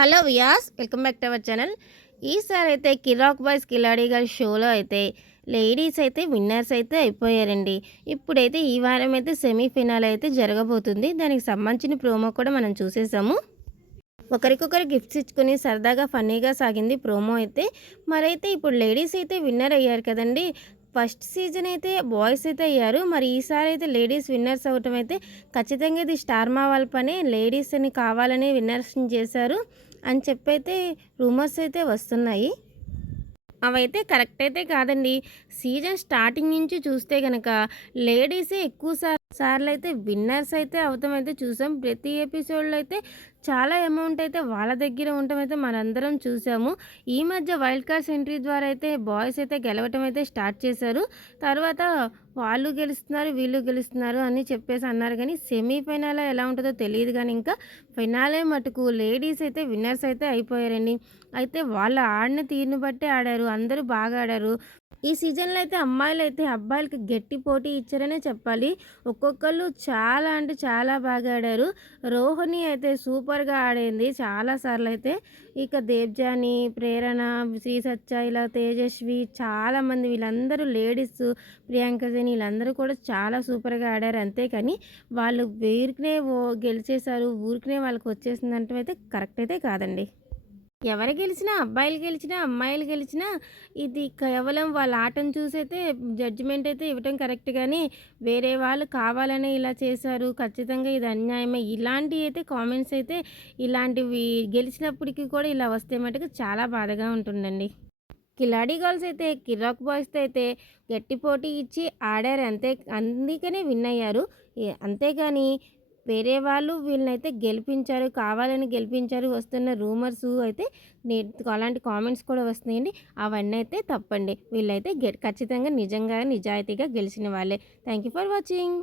Hello viewers, welcome back to our channel. ఈసారి అయితే కిరాక్ boys కిలాడి girls షోలో అయితే లేడీస్ అయితే విన్నర్స్ అయితే అయిపోయారండి. ఇప్పుడైతే ఈ వారం అయితే సెమీఫైనల్ అయితే జరగబోతుంది. దానికి సంబంధించిన ప్రోమో కూడా మనం చూసేసాము. ఒకరికొకరు గిఫ్ట్స్ ఇచ్చుకొని సరదాగా ఫన్నీగా సాగింది ప్రోమో అయితే. మరైతే ఇప్పుడు లేడీస్ అయితే విన్నర్ అయ్యారు కదండి. ఫస్ట్ సీజన్ అయితే బాయ్స్ అయితే అయ్యారు. మరి ఈసారి అయితే లేడీస్ విన్నర్స్ అవ్వటం అయితే ఖచ్చితంగా ఇది స్టార్ మా వాళ్ళ పని. లేడీస్ని కావాలని విన్నర్స్ని చేశారు అని చెప్పైతే రూమర్స్ అయితే వస్తున్నాయి. అవైతే కరెక్ట్ అయితే కాదండి. సీజన్ స్టార్టింగ్ నుంచి చూస్తే గనక లేడీసే ఎక్కువ సార్లు అయితే విన్నర్స్ అయితే అవటం అయితే చూసాం. ప్రతి ఎపిసోడ్లో అయితే చాలా అమౌంట్ అయితే వాళ్ళ దగ్గర ఉండటం అయితే మనందరం చూసాము. ఈ మధ్య వైల్డ్ కార్డ్స్ ఎంట్రీ ద్వారా అయితే బాయ్స్ అయితే గెలవటం అయితే స్టార్ట్ చేశారు. తర్వాత వాళ్ళు గెలుస్తున్నారు, వీళ్ళు గెలుస్తున్నారు అని చెప్పేసి అన్నారు. కానీ సెమీఫైనల్ ఎలా ఉంటుందో తెలియదు. కానీ ఇంకా ఫైనాలే మటుకు లేడీస్ అయితే విన్నర్స్ అయితే అయిపోయారండి. అయితే వాళ్ళు ఆడిన తీరుని బట్టి ఆడారు. అందరూ బాగా ఆడారు. ఈ సీజన్లో అయితే అమ్మాయిలు అయితే అబ్బాయిలకి గట్టి పోటీ ఇచ్చారనే చెప్పాలి. ఒక్కొక్కళ్ళు చాలా అంటే చాలా బాగా ఆడారు. రోహిణి అయితే సూపర్గా ఆడింది చాలా సార్లు అయితే. ఇక దేవ్జాని, ప్రేరణ, శ్రీ సత్య, ఇలా తేజస్వి, చాలామంది వీళ్ళందరూ లేడీస్, ప్రియాంక జైన్ వీళ్ళందరూ కూడా చాలా సూపర్గా ఆడారు. అంతేకాని వాళ్ళు ఊరికనే గెలిచేశారు, ఊరికనే వాళ్ళకి వచ్చేసిందంటే అయితే కరెక్ట్ అయితే కాదండి. ఎవరు గెలిచినా, అబ్బాయిలు గెలిచినా, అమ్మాయిలు గెలిచినా ఇది కేవలం వాళ్ళ ఆటను చూసైతే జడ్జిమెంట్ అయితే ఇవ్వటం కరెక్ట్. కానీ వేరే వాళ్ళు కావాలనే ఇలా చేశారు, ఖచ్చితంగా ఇది అన్యాయమే, ఇలాంటివి అయితే కామెంట్స్ అయితే ఇలాంటివి గెలిచినప్పటికీ కూడా ఇలా వస్తే మటుకు చాలా బాధగా ఉంటుందండి. కిలాడి గర్ల్స్ అయితే కిరాక్ బాయ్స్తో అయితే గట్టి పోటీ ఇచ్చి ఆడారు. అందుకనే విన్ అయ్యారు. అంతేగాని వేరే వాళ్ళు వీళ్ళనైతే గెలిపించారు, కావాలని గెలిపించారు వస్తున్న రూమర్స్ అయితే అలాంటి కామెంట్స్ కూడా వస్తున్నాయండి. అవన్నీ అయితే తప్పండి. వీళ్ళైతే ఖచ్చితంగా నిజంగా నిజాయితీగా గెలిచిన వాళ్ళే. Thank you for watching.